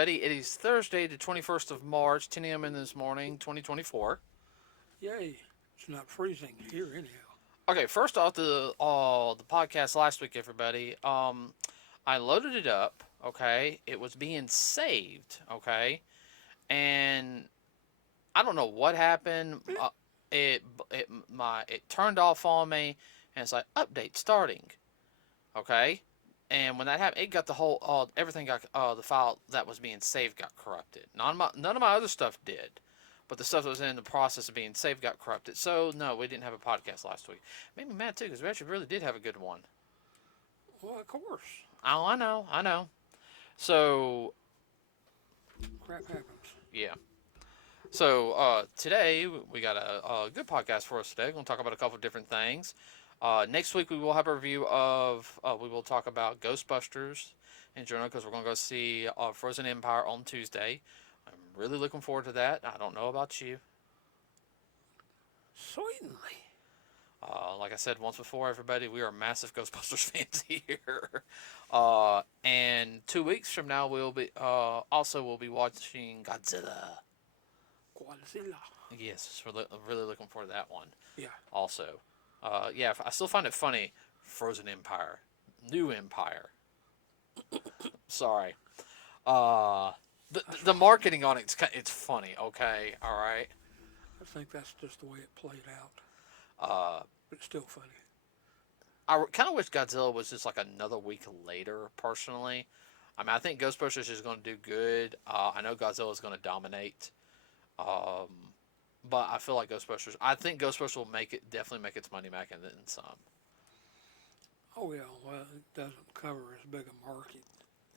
everybody. It is Thursday, the 21st of March, 10 a.m. in this morning, 2024. Yay. It's not freezing here anyhow. Okay, first off, the podcast last week, everybody. I loaded it up. Okay, it was being saved. Okay, and I don't know what happened. It turned off on me, and it's like update starting. Okay, and when that happened, it got the whole everything got the file that was being saved got corrupted. None of my other stuff did, but the stuff that was in the process of being saved got corrupted. So no, we didn't have a podcast last week. Made me mad too because we actually really did have a good one. Well, of course. Oh, I know. So Crap happens. yeah. So today we got a good podcast for us today. We're going to talk about a couple of different things. Next week we will have a review of. We will talk about Ghostbusters in general because we're going to go see Frozen Empire on Tuesday. I'm really looking forward to that. I don't know about you. Certainly. Like I said once before, everybody, we are massive Ghostbusters fans here. And 2 weeks from now we'll be watching Godzilla. Godzilla. Yes, we're really looking forward to that one. Yeah. Also, yeah, I still find it funny. Frozen Empire, New Empire. Sorry. The marketing on it's funny. Okay, all right. I think that's just the way it played out. Uh, But it's still funny. I kind of wish Godzilla was just like another week later. Personally, I mean, I think Ghostbusters is going to do good. I know Godzilla is going to dominate. Um, but I feel like Ghostbusters. I think Ghostbusters will definitely make its money back and then some. Oh, yeah. Well, it doesn't cover as big a market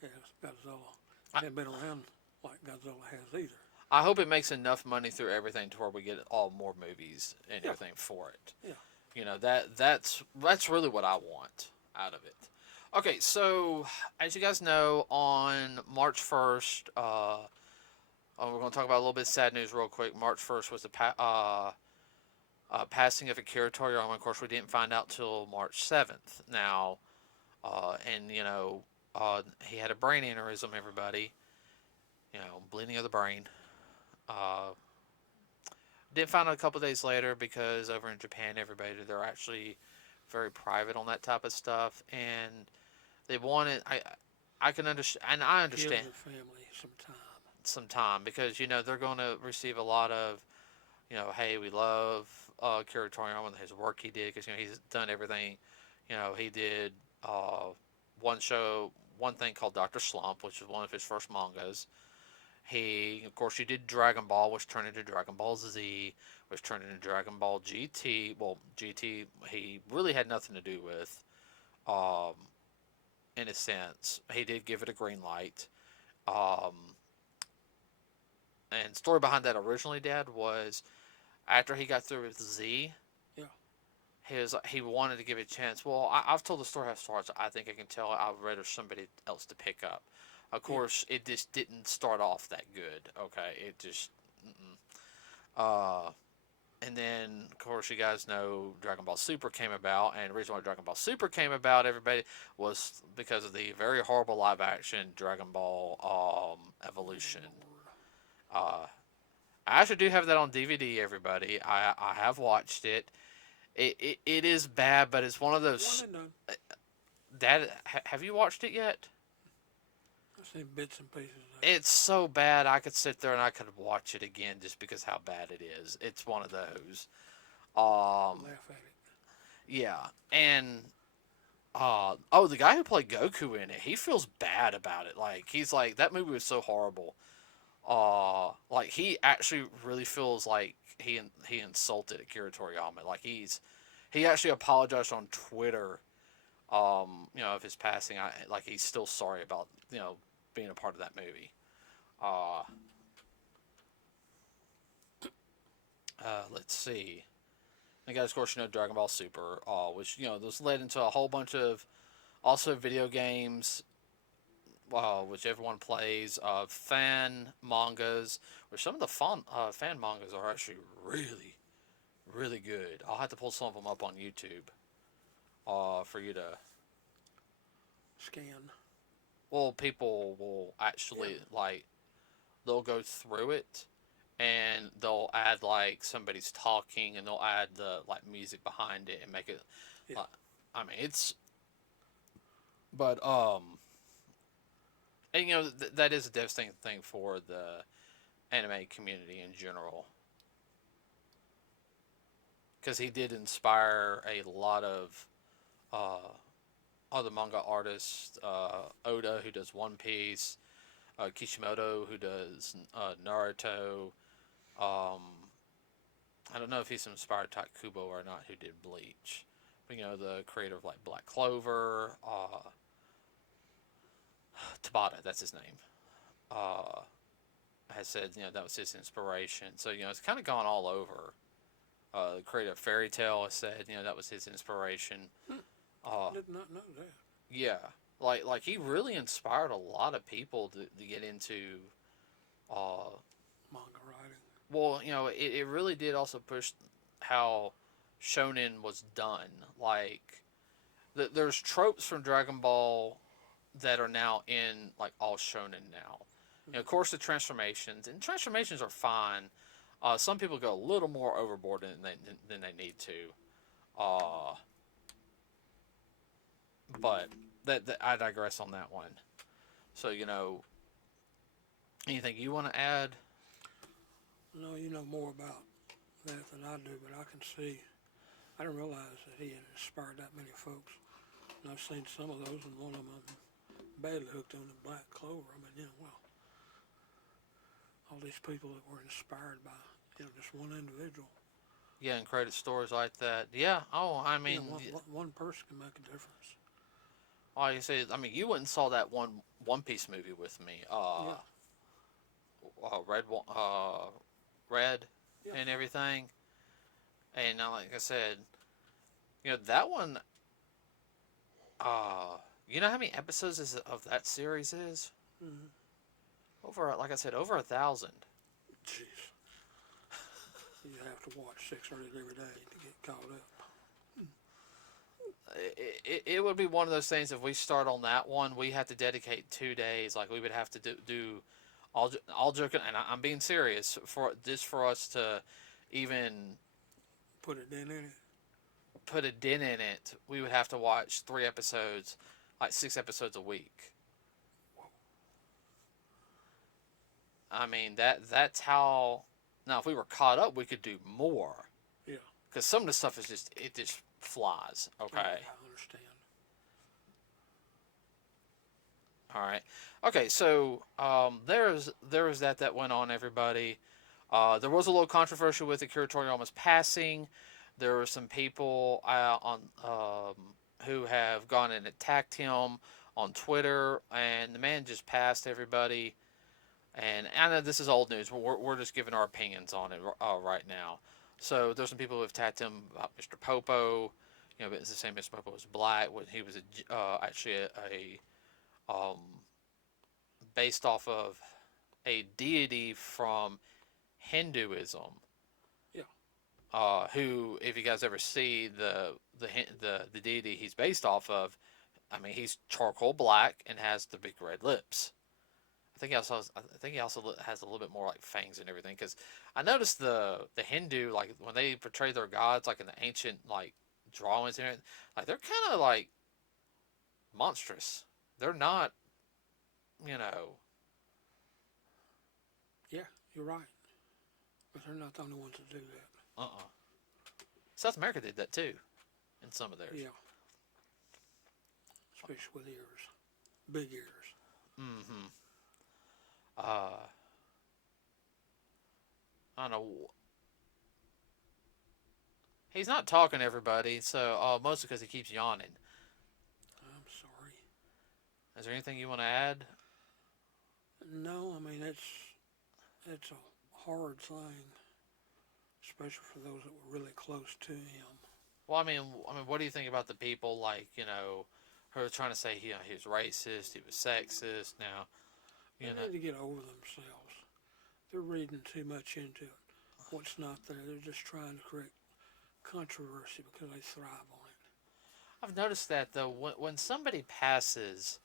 as Godzilla. It hasn't been around like Godzilla has either. I hope it makes enough money through everything to where we get all more movies and Yeah. everything for it. Yeah. You know that's really what I want out of it. Okay, so as you guys know, on March 1st, we're going to talk about a little bit of sad news real quick. March 1st was the passing of Akira Toriyama. Of course, we didn't find out till March 7th. Now, and he had a brain aneurysm. Everybody, bleeding of the brain. Uh, didn't find out a couple days later because over in Japan, everybody they're actually very private on that type of stuff, and they wanted. I can understand, and I understand Give the family some time. some time because they're going to receive a lot of hey, we love Akira Toriyama and his work he did because he's done everything. He did one thing called Doctor Slump, which was one of his first mangas. Of course, he did Dragon Ball, which turned into Dragon Ball Z, which turned into Dragon Ball GT. Well, GT he really had nothing to do with, um, in a sense. He did give it a green light. Um, and story behind that originally, Dad, was after he got through with Z, Yeah. he wanted to give it a chance. Well, I've told the story how it starts. I think I can tell. I'd rather somebody else to pick up. Of course, it just didn't start off that good. Okay, it just. Uh, and then, of course, you guys know Dragon Ball Super came about, and the reason why Dragon Ball Super came about, everybody, was because of the very horrible live action Dragon Ball Evolution. Uh, I actually do have that on DVD, everybody. I have watched it. It is bad, but it's one of those. One and done. Dad, have you watched it yet? I've seen bits and pieces of it. It's so bad I could sit there and I could watch it again just because how bad it is. It's one of those. Laugh at it. Yeah, and the guy who played Goku in it, he feels bad about it. Like he's like that movie was so horrible. Like he actually really feels like he insulted Akira Toriyama. Like he actually apologized on Twitter. Of his passing. He's still sorry about being a part of that movie. Let's see. You guys, of course, Dragon Ball Super, which this led into a whole bunch of also video games, which everyone plays. Fan mangas, which some of the fan mangas are actually really, really good. I'll have to pull some of them up on YouTube, for you to. Scan. Well, people will actually they'll go through it and they'll add like somebody's talking and they'll add the like music behind it and make it. Yeah. Like, I mean, it's. But and that is a devastating thing for the anime community in general, because he did inspire a lot of uh, other manga artists. Oda, who does One Piece, Kishimoto, who does Naruto. Um, I don't know if he's inspired Takubo or not, who did Bleach. But, the creator of like Black Clover, Tabata, that's his name, has said that was his inspiration. So it's kind of gone all over. The creator of Fairy Tail has said that was his inspiration. I did not know that. Yeah, like he really inspired a lot of people to get into Manga writing. well, it really did also push how shonen was done. Like, there's tropes from Dragon Ball that are now in like all shonen now. Of course, the transformations are fine. Some people go a little more overboard than they need to. But that I digress on that one. So anything you want to add? No, you know more about that than I do, but I can see. I didn't realize that he had inspired that many folks. And I've seen some of those, and one of them I'm badly hooked on the Black Clover. I mean, well, all these people that were inspired by, just one individual. Yeah, and created stories like that. Yeah. Oh, I mean, one person can make a difference. Like I say, I mean, you went and saw that One Piece movie with me. Yeah. Red, Yeah. and everything. And like I said, that one. You know how many episodes of that series is? Mm-hmm. Like I said, over 1,000. Jeez. You have to watch 6 or 8 every day to get caught up. It would be one of those things. If we start on that one, we have to dedicate 2 days. Like, we would have to do all joking, and I'm being serious, for us to even put a dent in it. Put a dent in it. We would have to watch 3 episodes, like 6 episodes a week. Whoa. I mean, that's how. Now, if we were caught up, we could do more. Yeah. Because some of the stuff is just flies. Okay. I understand. All right. Okay. So there was that went on, everybody. There was a little controversy with Akira Toriyama's passing. There were some people who have gone and attacked him on Twitter, and the man just passed, everybody. And I know this is old news, but we're just giving our opinions on it right now. So there's some people who have attacked him about Mr. Popo. But it's the same. Mr. Popo was black. When he was actually based off of a deity from Hinduism. Yeah. Who, if you guys ever see the deity he's based off of, I mean, he's charcoal black and has the big red lips. I think he also has a little bit more like fangs and everything. Because I noticed the Hindu, like when they portray their gods, like in the ancient like drawings and everything, like they're kind of like monstrous. They're not, Yeah, you're right. But they're not the only ones that do that. South America did that too, in some of theirs. Yeah. Especially with ears, big ears. Mm-hmm. I don't know. He's not talking to everybody, so mostly because he keeps yawning. I'm sorry. Is there anything you want to add? No, I mean it's a hard thing, especially for those that were really close to him. Well, I mean, what do you think about the people like who are trying to say he was racist, he was sexist? Now, They need to get over themselves. They're reading too much into it. What's not there? They're just trying to create controversy because they thrive on it. I've noticed that though, when somebody passes,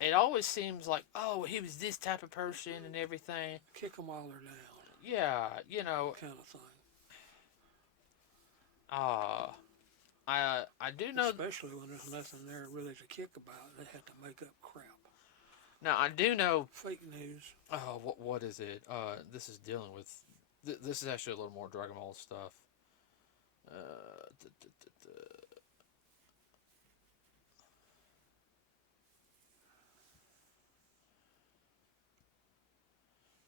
it always seems like, oh, he was this type of person and everything. Kick them while they're down, Yeah, kind of thing. uh, I do know. Especially when there's nothing there really to kick about. They have to make up crap. Now I do know. Fake news. Oh, what is it? This is dealing with. This is actually a little more Dragon Ball stuff. Uh,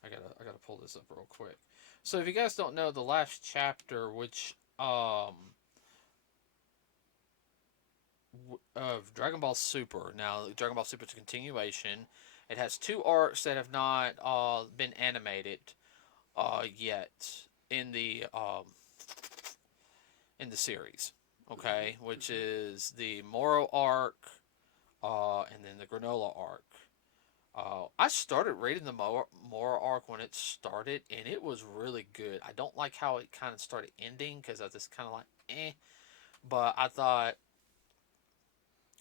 I gotta pull this up real quick. So if you guys don't know, the last chapter, which of Dragon Ball Super. Now, Dragon Ball Super is a continuation. It has two arcs that have not been animated yet in the series. Okay, which is the Moro arc, and then the Granola arc. I started reading the Moro arc when it started, and it was really good. I don't like how it kind of started ending because I just kind of like but I thought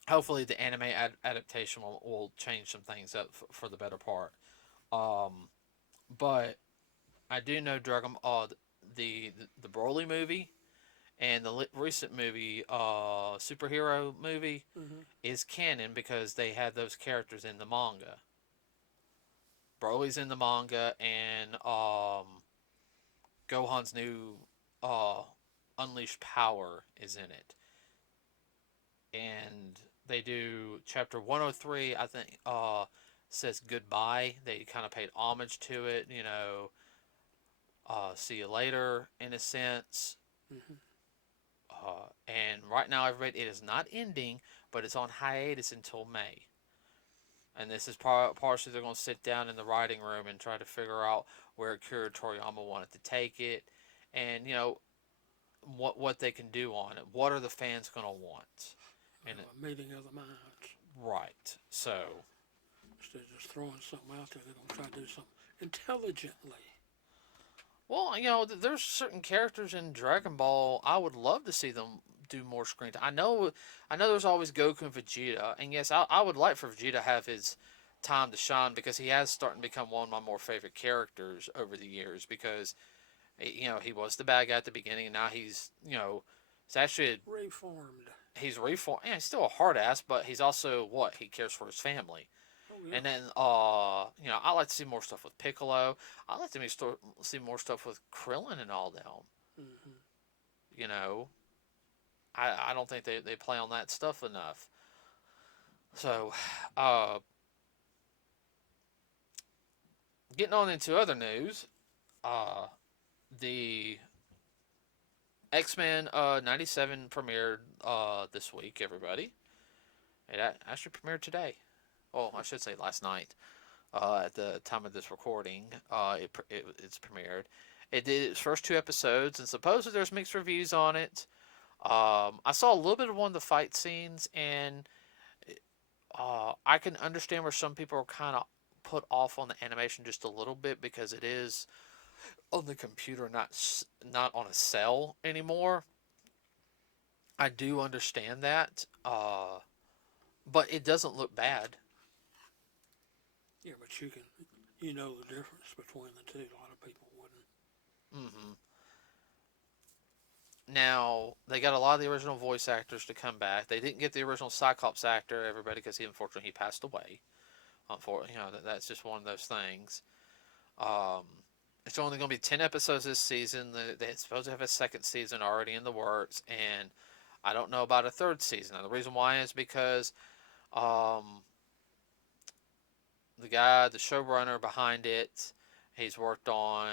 hopefully the anime adaptation will change some things up for the better part. But I do know Dragon the Broly movie and the recent movie superhero movie is canon because they had those characters in the manga. Broly's in the manga, and Gohan's new unleashed power is in it. And they do chapter 103, I think, says goodbye. They kind of paid homage to it, see you later, in a sense. And right now, everybody, it is not ending, but it's on hiatus until May. And this is partially they're going to sit down in the writing room and try to figure out where Akira Toriyama wanted to take it, and what they can do on it. What are the fans going to want? And a meeting of the minds. Right. So instead of just throwing something out there, they're going to try to do something intelligently. Well, there's certain characters in Dragon Ball I would love to see them do more screen time. I know there's always Goku and Vegeta, and yes, I would like for Vegeta to have his time to shine because he has starting to become one of my more favorite characters over the years because, he was the bad guy at the beginning, and now he's, it's actually reformed. He's reformed. Yeah, he's still a hard ass, but he's also what? He cares for his family. Oh, yeah. And then, I like to see more stuff with Piccolo. I like to see more stuff with Krillin and all them. I don't think they play on that stuff enough. So, getting on into other news, the X-Men 97 premiered this week, everybody. It actually premiered today. Well, I should say last night. At the time of this recording, it's premiered. It did its first two episodes, and supposedly there's mixed reviews on it. I saw a little bit of one of the fight scenes, and I can understand where some people are kind of put off on the animation just a little bit because it is on the computer, not on a cell anymore. I do understand that, but it doesn't look bad. Yeah, but you know the difference between the two. A lot of people wouldn't. Now, they got a lot of the original voice actors to come back. They didn't get the original Cyclops actor, everybody, because unfortunately he passed away. Unfortunately, that's just one of those things. It's only going to be 10 episodes this season. They're supposed to have a second season already in the works, and I don't know about a third season. Now, the reason why is because the showrunner behind it, he's worked on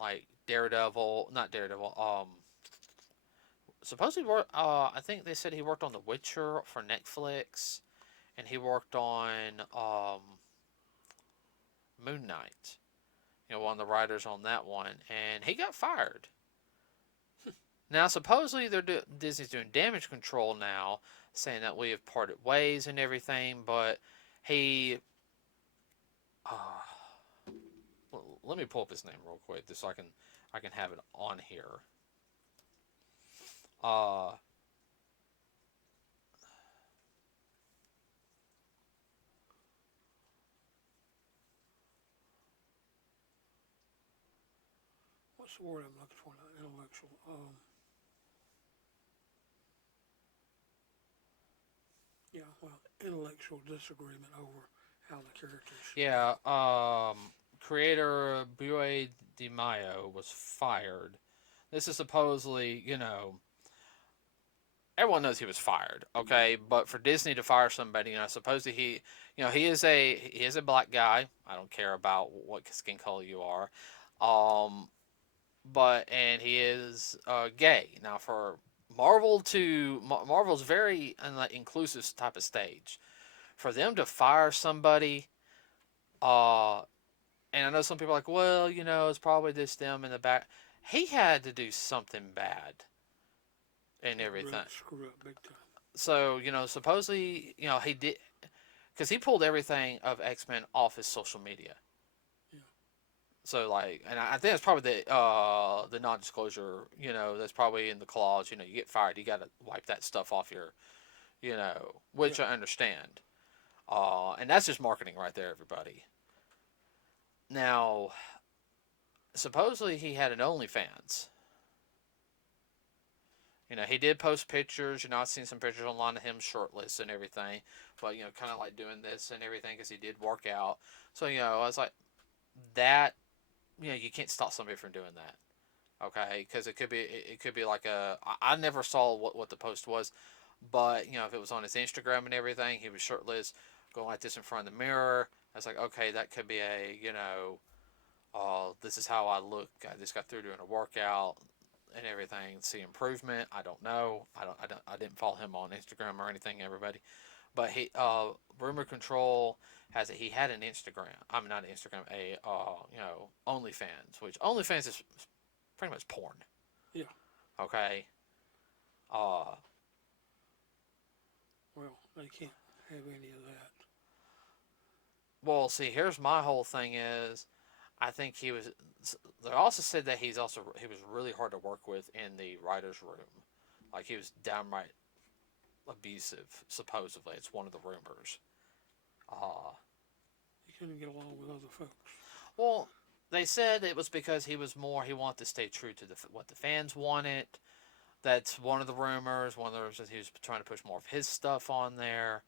like not Daredevil. Supposedly, I think they said he worked on The Witcher for Netflix, and he worked on Moon Knight. One of the writers on that one, and he got fired. Now, supposedly, Disney's doing damage control now, saying that we have parted ways and everything, but he. Let me pull up his name real quick, just so I can have it on here. what's the word I'm looking for now? Intellectual. Yeah, well, intellectual disagreement over how the characters. Yeah, creator Bue Di Maio was fired. This is supposedly, everyone knows he was fired, okay? But for Disney to fire somebody, supposedly he is a black guy. I don't care about what skin color you are, and he is gay. Now for Marvel's very inclusive type of stage. For them to fire somebody, uh, and I know some people are like, well, it's probably this them in the back. He had to do something bad and everything. Really screw up big time. So, supposedly, he did, because he pulled everything of X-Men off his social media. Yeah. So, like, and I think that's probably the non-disclosure, that's probably in the clause, you get fired, you got to wipe that stuff off your, which Yeah. I understand. And that's just marketing right there, everybody. Now, supposedly he had an OnlyFans. He did post pictures. I've seen some pictures online of him shirtless and everything. But, kind of like doing this and everything because he did work out. So, I was like, that, you can't stop somebody from doing that. Okay? Because it could be like I never saw what the post was. But, if it was on his Instagram and everything, he was shirtless, going like this in front of the mirror. I was like, okay, that could be this is how I look. I just got through doing a workout and everything. See improvement. I don't know. I didn't follow him on Instagram or anything. Everybody, but Rumor Control has it. He had an Instagram. I mean, not an Instagram. OnlyFans, which OnlyFans is pretty much porn. Yeah. Okay. Well, they can't have any of that. Well, see, here's my whole thing is, I think he was. They also said that he was really hard to work with in the writers' room, like he was downright abusive. Supposedly, it's one of the rumors. He couldn't get along with other folks. Well, they said it was because he wanted to stay true to what the fans wanted. That's one of the rumors. One of the rumors is he was trying to push more of his stuff on there.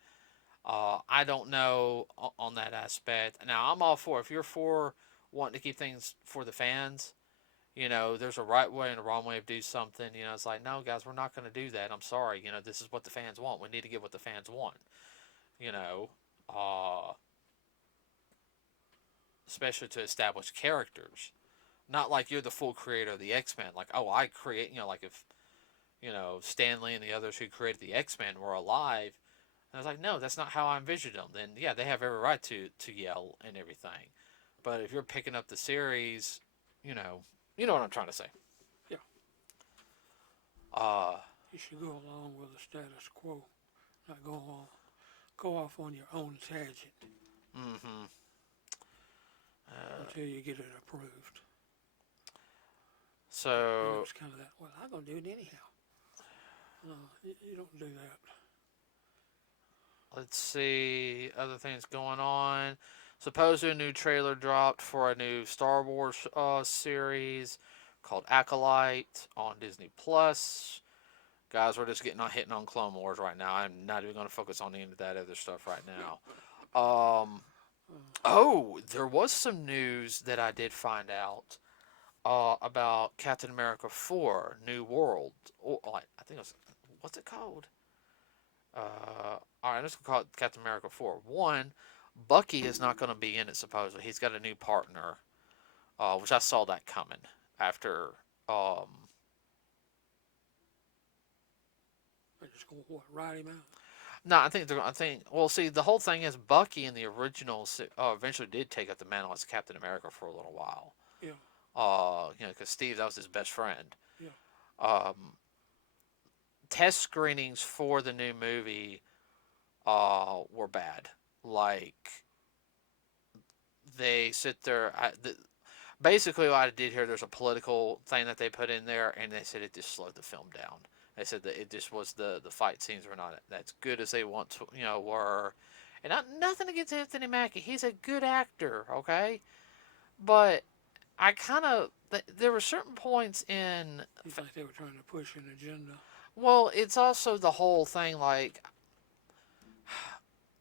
I don't know on that aspect. Now, I'm all for, if you're for wanting to keep things for the fans, there's a right way and a wrong way to do something. It's like, no, guys, we're not going to do that. I'm sorry. This is what the fans want. We need to get what the fans want. Especially to establish characters. Not like you're the full creator of the X-Men. Like, oh, I create, like if, Stan Lee and the others who created the X-Men were alive. And I was like, no, that's not how I envisioned them. Then, yeah, they have every right to yell and everything. But if you're picking up the series, you know what I'm trying to say. Yeah. You should go along with the status quo, not go off on your own tangent. Mm-hmm. Until you get it approved. So it's kind of that. Well, I'm gonna do it anyhow. No, you don't do that. Let's see other things going on. Supposedly a new trailer dropped for a new Star Wars series called Acolyte on Disney Plus. Guys, we're just hitting on Clone Wars right now. I'm not even going to focus on any of that other stuff right now. There was some news that I did find out about Captain America 4 New World. I think it was, what's it called? Alright, let's call it Captain America 4. One, Bucky is not going to be in it, supposedly. He's got a new partner, which I saw that coming after. They're just going to ride him out. No, well, see, the whole thing is Bucky in the original eventually did take up the mantle as Captain America for a little while. Yeah. Because Steve, that was his best friend. Yeah. Test screenings for the new movie were bad. Like, they sit there. Basically, what I did here, there's a political thing that they put in there, and they said it just slowed the film down. They said that it just was the fight scenes were not as good as they were. And nothing against Anthony Mackie. He's a good actor, okay? But I kind of there were certain points in. You think they were trying to push an agenda? Well, it's also the whole thing like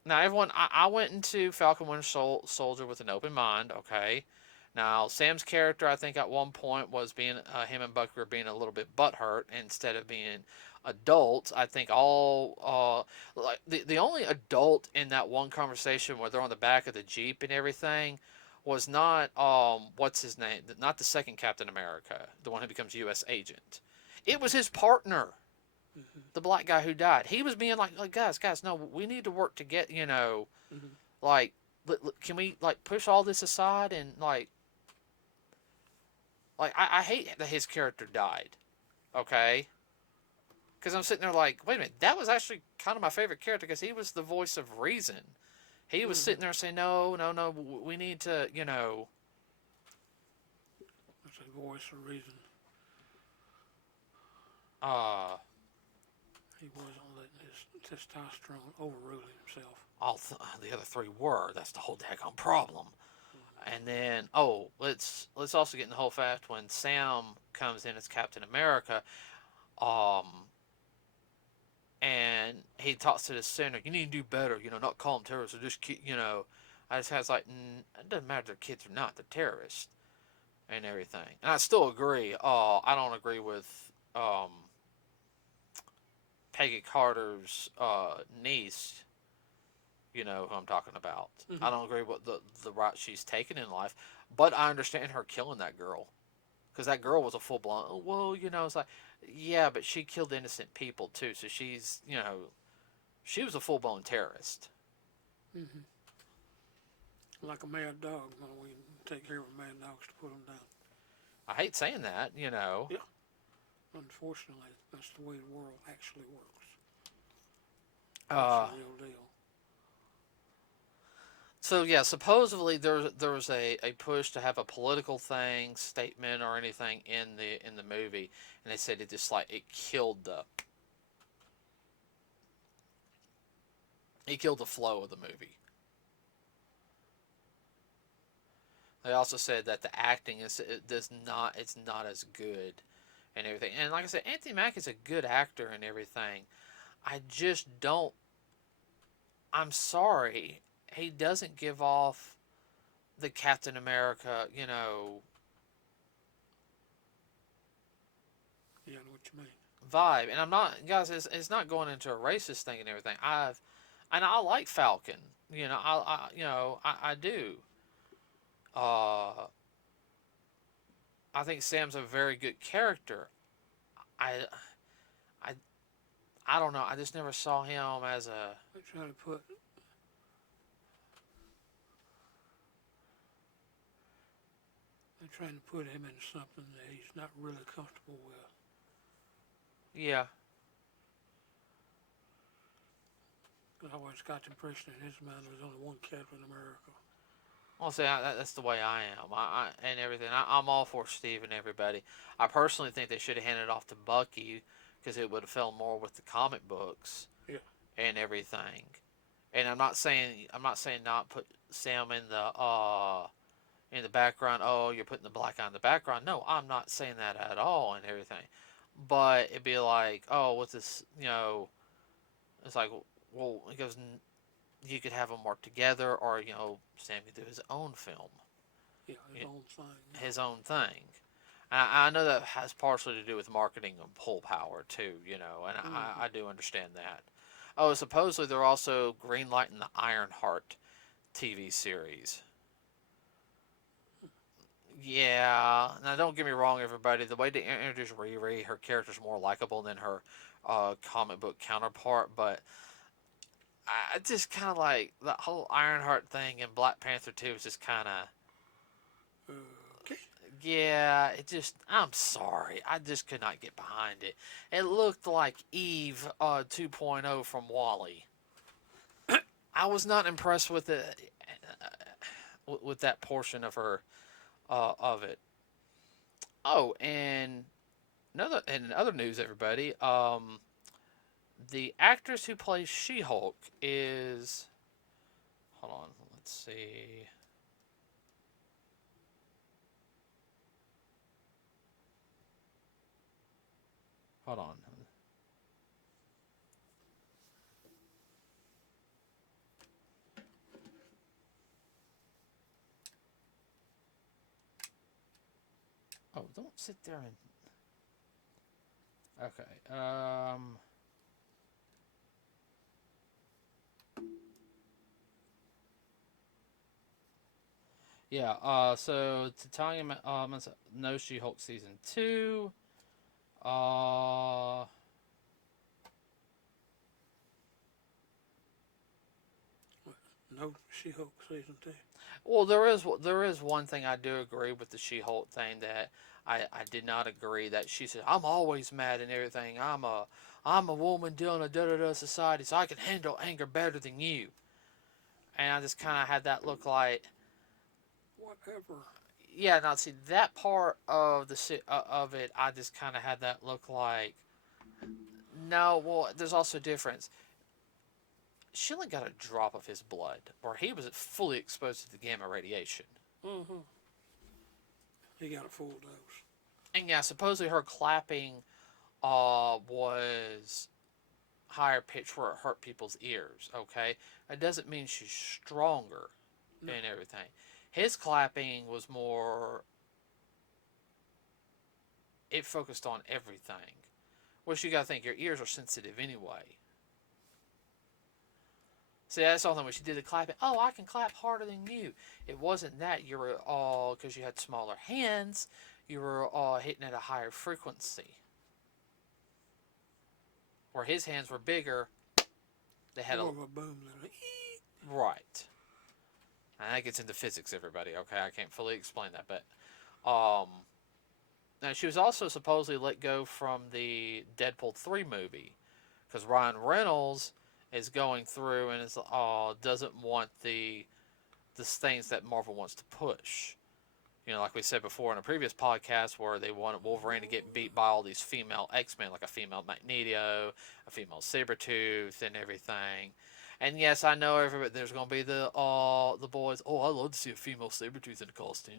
now everyone. I went into Falcon Winter Soldier with an open mind. Okay. Now Sam's character, I think at one point was being him and Bucky were being a little bit butthurt instead of being adults. I think all like the only adult in that one conversation where they're on the back of the Jeep and everything was not what's his name? Not the second Captain America, the one who becomes U.S. agent. It was his partner, Mm-hmm. the black guy who died. He was being like guys, no, we need to work to get Mm-hmm. like can we like push all this aside and like I hate that his character died, okay? Because I'm sitting there like, wait a minute, that was actually kind of my favorite character because he was the voice of reason. He was sitting there saying, no, we need to, That's a voice of reason. uh, He wasn't letting his testosterone overrule himself. the other three were. That's the whole daggone problem. And then, let's also get in the whole fact when Sam comes in as Captain America, and he talks to the senator. You need to do better. Not call them terrorists or just I just was like, it doesn't matter if they're kids or not. They're terrorists and everything. And I still agree. I don't agree with Peggy Carter's niece. You know who I'm talking about. Mm-hmm. I don't agree with the route she's taken in life, but I understand her killing that girl. Because that girl was a full-blown, it's like, yeah, but she killed innocent people, too. So she's, she was a full-blown terrorist. Mm-hmm. Like a mad dog. We take care of mad dogs to put them down. I hate saying that, Yeah. Unfortunately, that's the way the world actually works. That's the real deal. So yeah, supposedly there was a push to have a political thing, statement, or anything in the movie, and they said it just it killed the flow of the movie. They also said that the acting it's not as good and everything. And like I said, Anthony Mack is a good actor and everything. I just don't. I'm sorry. He doesn't give off the Captain America, Yeah, I know what you mean. vibe. And I'm not, guys. It's not going into a racist thing and everything. I like Falcon. I do. I think Sam's a very good character. I, I, I don't know. I just never saw him as a. They're trying to put him into something that he's not really comfortable with. Yeah. I always got the impression in his mind there was only one Captain America. Well, see, that's the way I am. And everything. I'm all for Steve and everybody. I personally think they should have handed it off to Bucky because it would have fell more with the comic books. Yeah. And everything. And I'm not saying not put Sam in the background. Oh, you're putting the black guy in the background. No, I'm not saying that at all and everything. But it'd be like, oh, what's this? It's like, well, he goes, you could have them work together, or Sam could do his own film, Yeah, his own thing. Yeah. his own thing. And I know that has partially to do with marketing and pull power too, and I do understand that. Oh, supposedly they're also greenlighting the Ironheart TV series. Yeah, now don't get me wrong, everybody. The way they introduce Riri, her character's more likable than her comic book counterpart, but I just kind of like the whole Ironheart thing and Black Panther 2 is just kind of. Okay. Yeah, I'm sorry. I just could not get behind it. It looked like Eve 2.0 from WALL-E. I was not impressed with it, with that portion of her, of it. Oh, and in other news, everybody, the actress who plays She-Hulk is. Hold on, let's see. Hold on. Oh, don't sit there and. Okay. Yeah. So Titanium. No She-Hulk season 2. Uh. No She-Hulk season 2. Well, there is one thing I do agree with the She-Hulk thing that I did not agree that she said I'm always mad and everything. I'm a woman dealing in a da da da society, so I can handle anger better than you. And I just kind of had that look like, Whatever. yeah. Now see that part of of it, I just kind of had that look like, no. Well, there's also a difference. She only got a drop of his blood, where he was fully exposed to the gamma radiation. Mm-hmm. He got a full dose. And yeah, supposedly her clapping was higher pitch where it hurt people's ears. Okay, it doesn't mean she's stronger No. and everything. His clapping was more. It focused on everything. Which you gotta think your ears are sensitive anyway. See, that's all when she did the clapping. Oh, I can clap harder than you. It wasn't that you were all because you had smaller hands. You were all hitting at a higher frequency. Where his hands were bigger, they had More of a boom than a right. And that gets into physics, everybody. Okay, I can't fully explain that, but um, now she was also supposedly let go from the Deadpool 3 movie because Ryan Reynolds is going through and is doesn't want the things that Marvel wants to push. You know, like we said before in a previous podcast, where they wanted Wolverine to get beat by all these female X-Men, like a female Magneto, a female Sabretooth, and everything. And yes, I know everybody. There's going to be the boys. Oh, I love to see a female Sabretooth in a costume.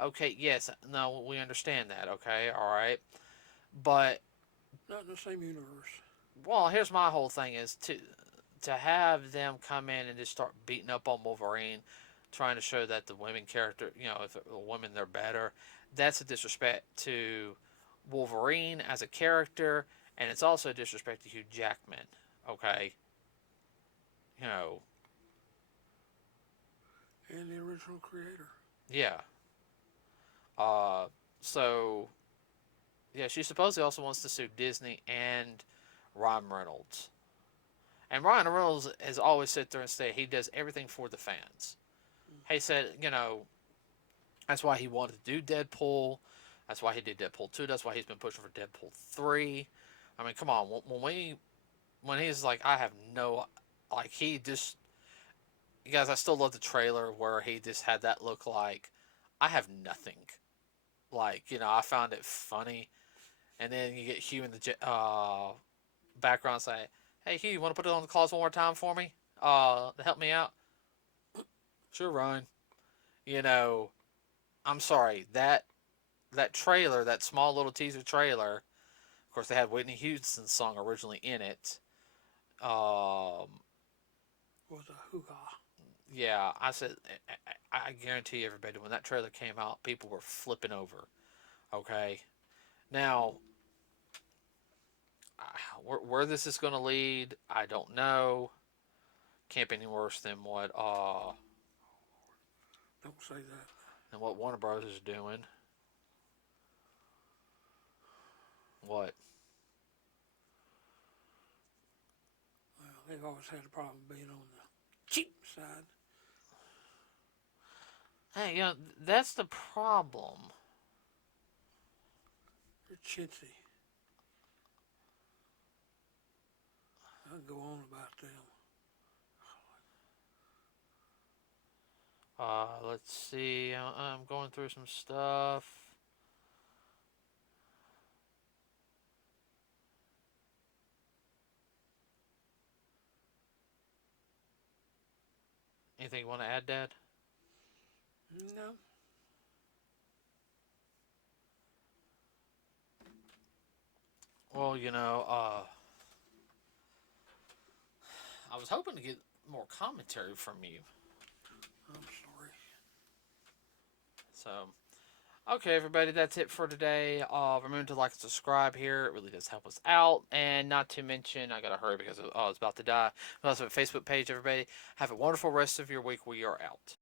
Okay, yes, no, we understand that. Okay, all right, but not in the same universe. well, here's my whole thing: is to have them come in and just start beating up on Wolverine, trying to show that the women character, you know, if the women they're better. That's a disrespect to Wolverine as a character, and it's also a disrespect to Hugh Jackman. Okay, you know. And the original creator. Yeah. Uh. So. Yeah, she supposedly also wants to sue Disney and Ryan Reynolds. And Ryan Reynolds has always sit there and said he does everything for the fans. He said, you know, that's why he wanted to do Deadpool. That's why he did Deadpool 2. That's why he's been pushing for Deadpool 3. I mean, come on. When he's like, I have no, like, he just, you guys, I still love the trailer where he just had that look like, I have nothing. Like, you know, I found it funny. And then you get Hugh in the background saying, hey, Hugh, you want to put it on the claws one more time for me? To help me out? Sure, Ryan. You know, I'm sorry, that trailer, that small little teaser trailer, of course they had Whitney Houston's song originally in it. Um, Was a hoo-ha. yeah, I said, I guarantee everybody when that trailer came out, people were flipping over. Okay, now where this is going to lead, I don't know. Can't be any worse than what Don't say that. than what Warner Bros is doing. What? Well, they've always had a problem being on the cheap side. Hey, you know, that's the problem. They're chintzy. I can go on about them. Let's see. I'm going through some stuff. Anything you want to add, Dad? No. Well, well, I was hoping to get more commentary from you. I'm sorry. So, okay, everybody, that's it for today. Remember to like and subscribe here. It really does help us out. And not to mention, I gotta hurry because it's about to die. We also have a Facebook page, everybody. Have a wonderful rest of your week. We are out.